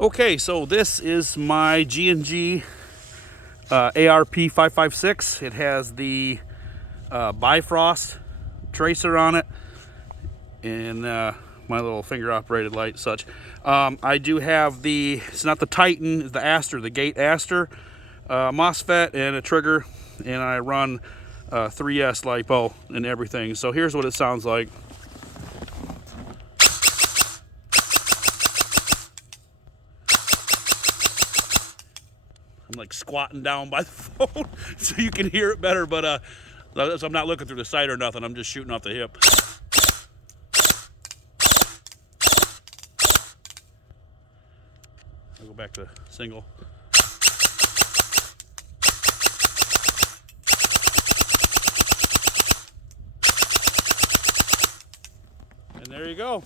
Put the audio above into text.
Okay, so this is my G&G ARP 556. It has the Bifrost tracer on it and my little finger operated light and such. I do have it's not the Titan, it's the Aster, the gate Aster MOSFET and a trigger, and I run 3S LiPo and everything. So here's what it sounds like. I'm like squatting down by the phone so you can hear it better, but so I'm not looking through the sight or nothing. I'm just shooting off the hip. I'll go back to single. And there you go.